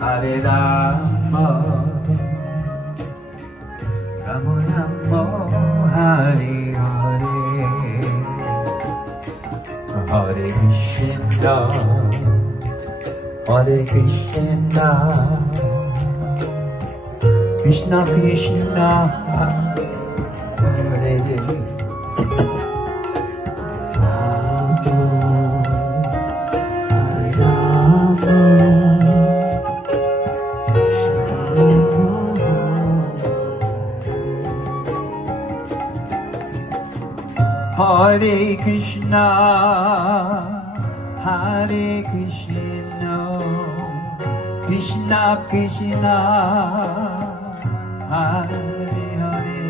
Hare Rama, Rama Rama, Hare Hare, Hare Krishna, Hare Krishna, Krishna Krishna, Hare Hare Krishna, Hare Krishna, Krishna Krishna, Hare Hare,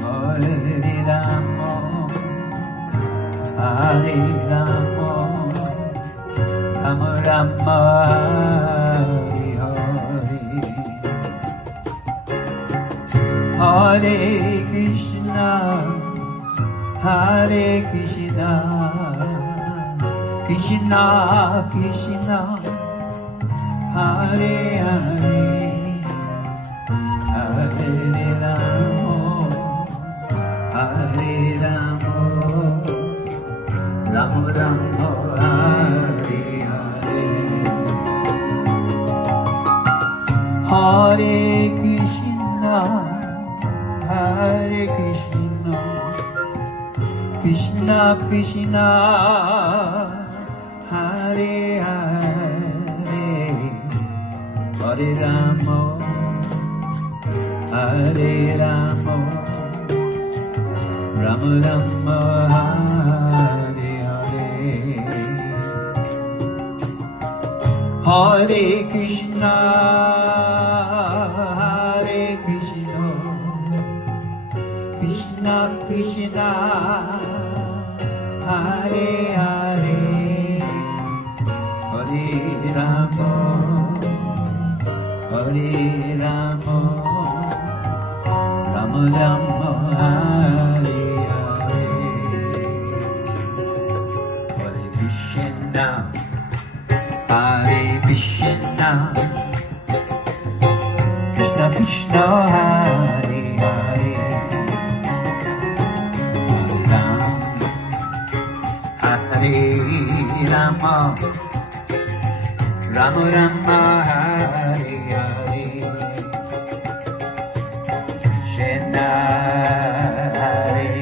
Hare Rama, Hare Rama, Rama Rama, Hare Hare, Hare Krishna, Hare Krishna, Krishna Krishna, Hare Hare, Hare Rama, Hare Rama, Rama Rama, Hare Hare, Hare Krishna, Hare Krishna, Krishna Krishna, Hare Hare, Hare Rama, Hare Rama, Rama Rama, Hare Hare, Hare Krishna, Hare Krishna, Krishna Krishna, Hare Hare, Hare Rama, Hare Rama, Rama Rama, Hare Hare, Hare Krishna, Hare Krishna, Krishna Krishna, Hare Hare, Hare Rama, Rama Rama, Hare Hare, Krishna, Hare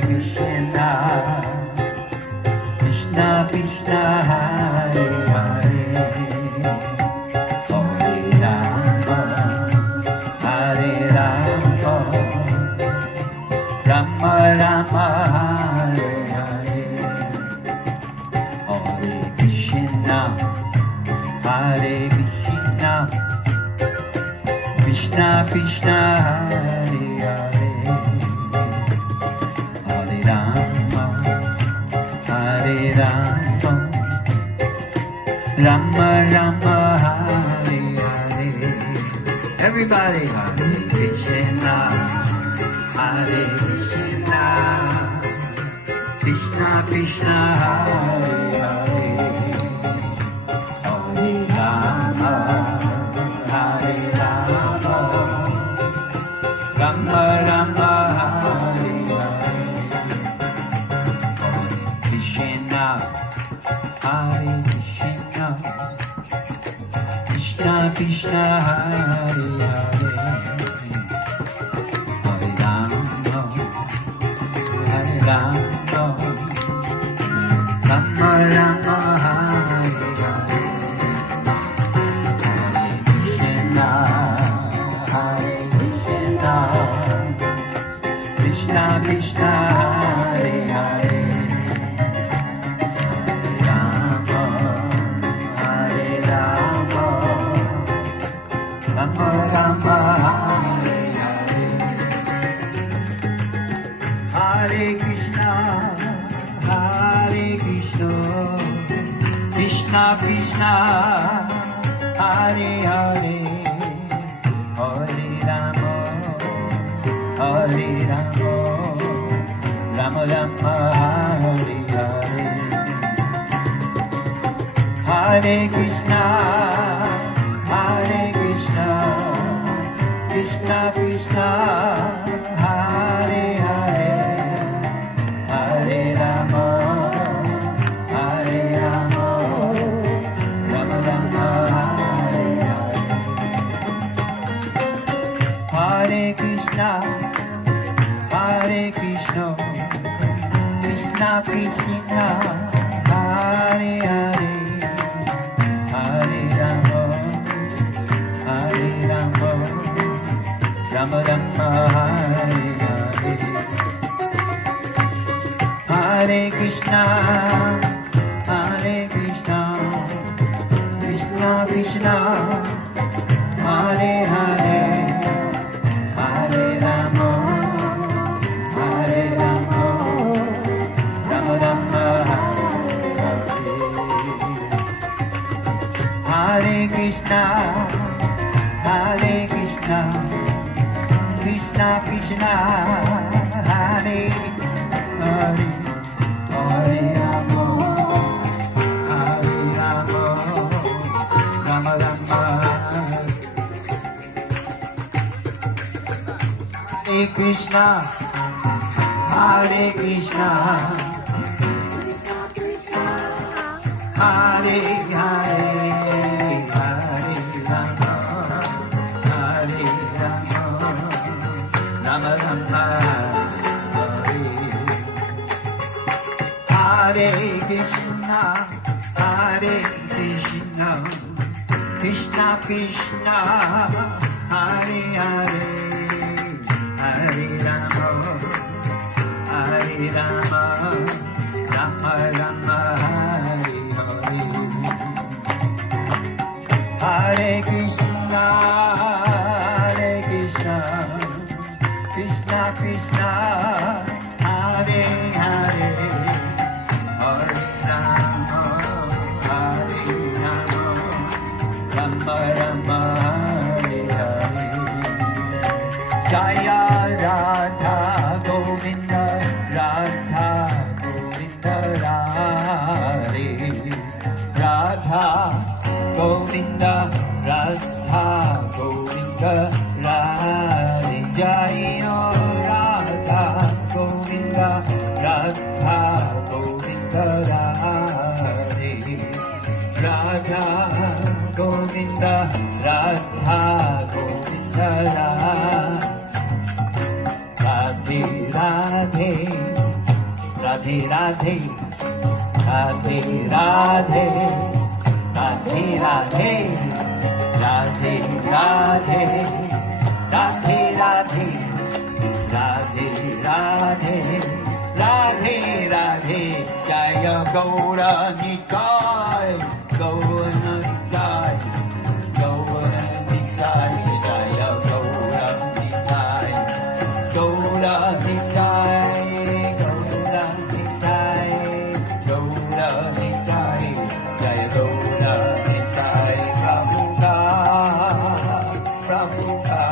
Krishna, Krishna Krishna, Hare Hare, Hare Rama, Hare Rama, Rama Rama, Hare Hare, Hare Krishna, Hare Krishna, Krishna Krishna, Hare Hare, Hare Rama, Hare Rama, Rama Rama, Hare Hare. Everybody, Hare Krishna, Hare Krishna, Krishna Krishna, Hare Hare, Hare Rama, Hare Rama, Rama Rama, Hare Hare, Hare Krishna, Hare Krishna, Krishna Krishna, Hare Hare, Hare Rama, Hare Rama, Rama Rama, Hare Hare, Hare Krishna, Hare Krishna, Krishna Krishna, Hare Hare, Rama, Hare Rama, Rama Rama, Hare Hare, Hare Krishna, Hare Krishna, Krishna Krishna, Hare Hare, Hare Rama, Hare Rama, Rama Rama, Hare Hare, Hare Krishna, Hare Krishna, Krishna Krishna, Hare Hare, Hare Rama, Hare Rama, Rama Rama, Hare Hare. Hare Krishna, Hare Krishna, Krishna Krishna, Hare Hare, Hare Rama, Hare Rama, Rama Rama, Hare Hare. Hare Krishna, Hare Krishna, Krishna Krishna, Hare Hare, Hare Rama, Hare Rama, Rama Rama, Hare Krishna, Hare Krishna, Krishna Krishna, Hare Hare, Hare Rama, Hare Rama, Rama Rama. Hare Krishna, Hare Krishna, Hare Hare, Hare Rama, Hare Rama, Rama Rama, Hare Krishna, Hare Krishna, Krishna Krishna, Hare Hare, Hare Rama, Hare Rama, Rama Rama, Hare Hare. Hare Krishna, Hare Krishna, Krishna Krishna, Hare Hare, Hare Rama, Hare Rama, Rama Rama, Hare Hare. Jaya Radha Govinda, Radha Govinda, Radhe Radha Govinda, Radha Govinda, Radhe. Jaya Radha Govinda, Radha Govinda, Radhe Radha Govinda, Radha Govinda, Radhe Radhe, Radhe Radhe, Radhe Radhe, Radhe Radhe, Radhe Radhe, Radhe Radhe, Radhe Radhe, Radhe Radhe. Jaya Gaura Nitai, Gaura Nitai, Gaura Nitai, Jaya Gaura Nitai, Gaura Nitai, Gaura Nitai, Gaura Nitai, Jaya Gaura Nitai. Prabhupada,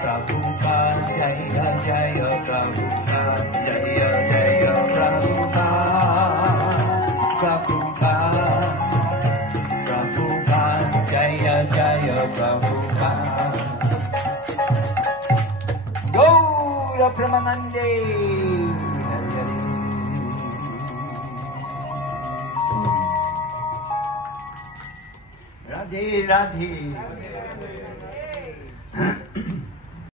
Prabhupada, Jaya Jaya Prabhupada, Jaya Jaya Prabhupada, Prabhupada, Prabhupada, Jaya Jaya Prabhupada. Gaura Premanande, Radhe Radhe.